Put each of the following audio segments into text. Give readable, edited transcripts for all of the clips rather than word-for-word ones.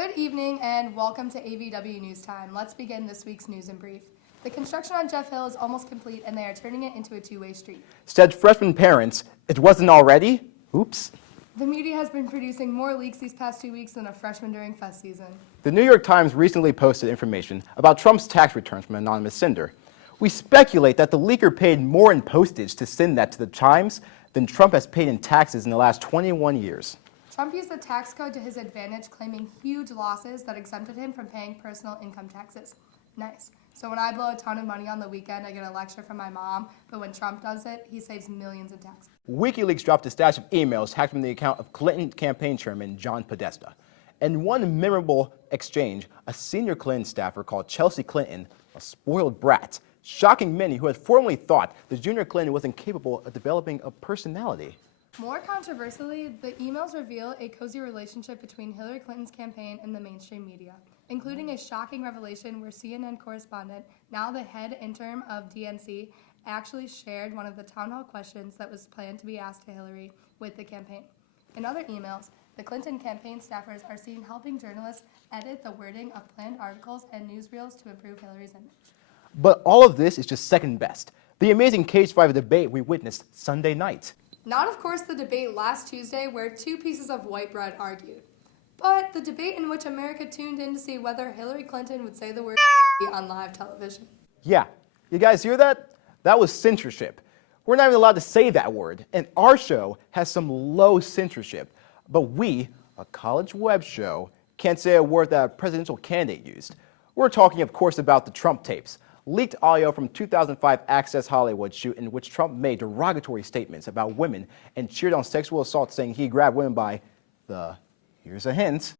Good evening and welcome to AVW News Time. Let's begin this week's news in brief. The construction on Jeff Hill is almost complete and they are turning it into a two-way street. Said freshman parents, it wasn't already? Oops. The media has been producing more leaks these past 2 weeks than a freshman during fest season. The New York Times recently posted information about Trump's tax returns from an anonymous sender. We speculate that the leaker paid more in postage to send that to the Times than Trump has paid in taxes in the last 21 years. Trump used the tax code to his advantage, claiming huge losses that exempted him from paying personal income taxes. Nice. So when I blow a ton of money on the weekend, I get a lecture from my mom, but when Trump does it, he saves millions in taxes. WikiLeaks dropped a stash of emails hacked from the account of Clinton campaign chairman John Podesta. In one memorable exchange, a senior Clinton staffer called Chelsea Clinton a spoiled brat, shocking many who had formerly thought that Junior Clinton was incapable of developing a personality. More controversially, the emails reveal a cozy relationship between Hillary Clinton's campaign and the mainstream media, including a shocking revelation where CNN correspondent, now the head interim of DNC, actually shared one of the town hall questions that was planned to be asked to Hillary with the campaign. In other emails, the Clinton campaign staffers are seen helping journalists edit the wording of planned articles and newsreels to improve Hillary's image. But all of this is just second best. The amazing Cage 5 debate we witnessed Sunday night. Not, of course, the debate last Tuesday where two pieces of white bread argued, but the debate in which America tuned in to see whether Hillary Clinton would say the word on live television. Yeah, you guys hear that? That was censorship. We're not even allowed to say that word, and our show has some low censorship. But we, a college web show, can't say a word that a presidential candidate used. We're talking, of course, about the Trump tapes. Leaked audio from 2005 Access Hollywood shoot in which Trump made derogatory statements about women and cheered on sexual assault, saying he grabbed women by the, here's a hint.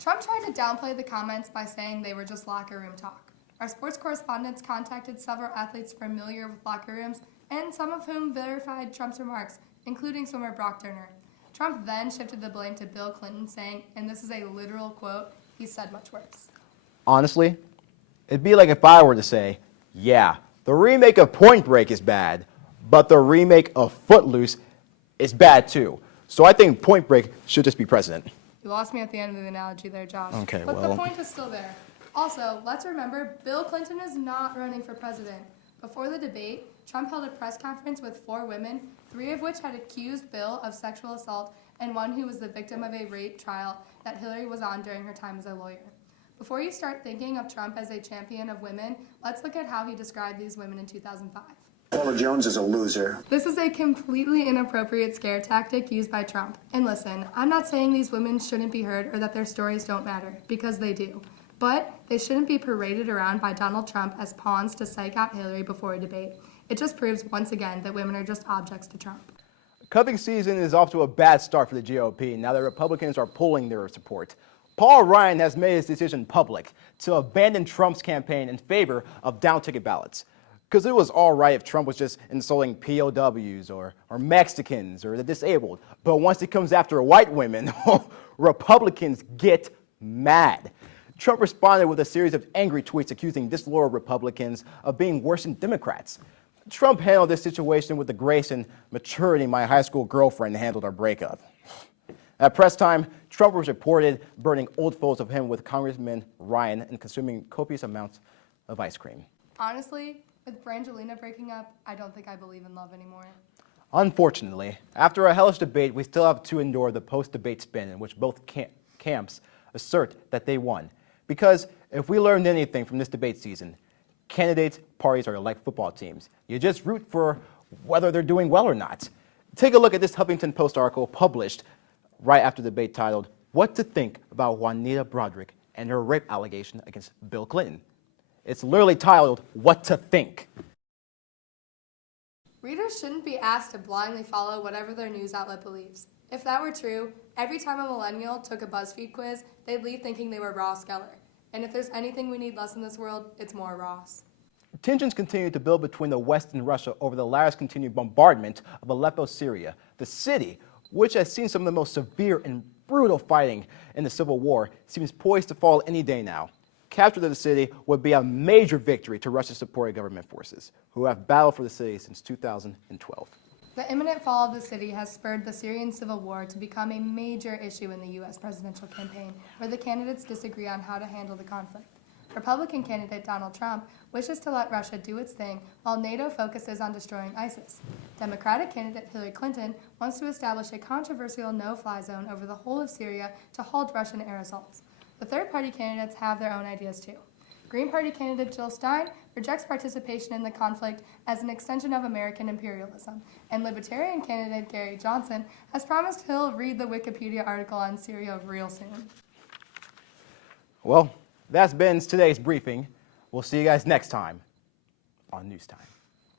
Trump tried to downplay the comments by saying they were just locker room talk. Our sports correspondents contacted several athletes familiar with locker rooms, and some of whom verified Trump's remarks, including swimmer Brock Turner. Trump then shifted the blame to Bill Clinton, saying, and this is a literal quote, he said much worse. Honestly, it'd be like if I were to say, yeah, the remake of Point Break is bad, but the remake of Footloose is bad too. So I think Point Break should just be president. You lost me at the end of the analogy there, Josh. Okay, but well. the point is still there. Also, let's remember, Bill Clinton is not running for president. Before the debate, Trump held a press conference with 4 women, 3 of which had accused Bill of sexual assault, and 1 who was the victim of a rape trial that Hillary was on during her time as a lawyer. Before you start thinking of Trump as a champion of women, let's look at how he described these women in 2005. Paula Jones is a loser. This is a completely inappropriate scare tactic used by Trump. And listen, I'm not saying these women shouldn't be heard or that their stories don't matter, because they do. But they shouldn't be paraded around by Donald Trump as pawns to psych out Hillary before a debate. It just proves once again that women are just objects to Trump. Cuffing season is off to a bad start for the GOP now that Republicans are pulling their support. Paul Ryan has made his decision public to abandon Trump's campaign in favor of down-ticket ballots. Because it was all right if Trump was just insulting POWs or Mexicans or the disabled. But once it comes after white women, Republicans get mad. Trump responded with a series of angry tweets accusing disloyal Republicans of being worse than Democrats. Trump handled this situation with the grace and maturity my high school girlfriend handled our breakup. At press time, Trump was reported burning old photos of him with Congressman Ryan and consuming copious amounts of ice cream. Honestly, with Brangelina breaking up, I don't think I believe in love anymore. Unfortunately, after a hellish debate, we still have to endure the post-debate spin in which both camps assert that they won. Because if we learned anything from this debate season, candidates' parties are like football teams. You just root for whether they're doing well or not. Take a look at this Huffington Post article published right after the debate titled, What to Think About Juanita Broaddrick and Her Rape Allegation Against Bill Clinton. It's literally titled, What to Think. Readers shouldn't be asked to blindly follow whatever their news outlet believes. If that were true, every time a millennial took a BuzzFeed quiz, they'd leave thinking they were Ross Geller. And if there's anything we need less in this world, it's more Ross. Tensions continue to build between the West and Russia over the latter's continued bombardment of Aleppo, Syria. The city, which has seen some of the most severe and brutal fighting in the Civil War, seems poised to fall any day now. Capture of the city would be a major victory to Russia's supported government forces, who have battled for the city since 2012. The imminent fall of the city has spurred the Syrian civil war to become a major issue in the U.S. presidential campaign, where the candidates disagree on how to handle the conflict. Republican candidate Donald Trump wishes to let Russia do its thing while NATO focuses on destroying ISIS. Democratic candidate Hillary Clinton wants to establish a controversial no-fly zone over the whole of Syria to halt Russian air assaults. The third-party candidates have their own ideas too. Green Party candidate Jill Stein rejects participation in the conflict as an extension of American imperialism, and Libertarian candidate Gary Johnson has promised he'll read the Wikipedia article on Syria real soon. Well, that's been today's briefing. We'll see you guys next time on News Time.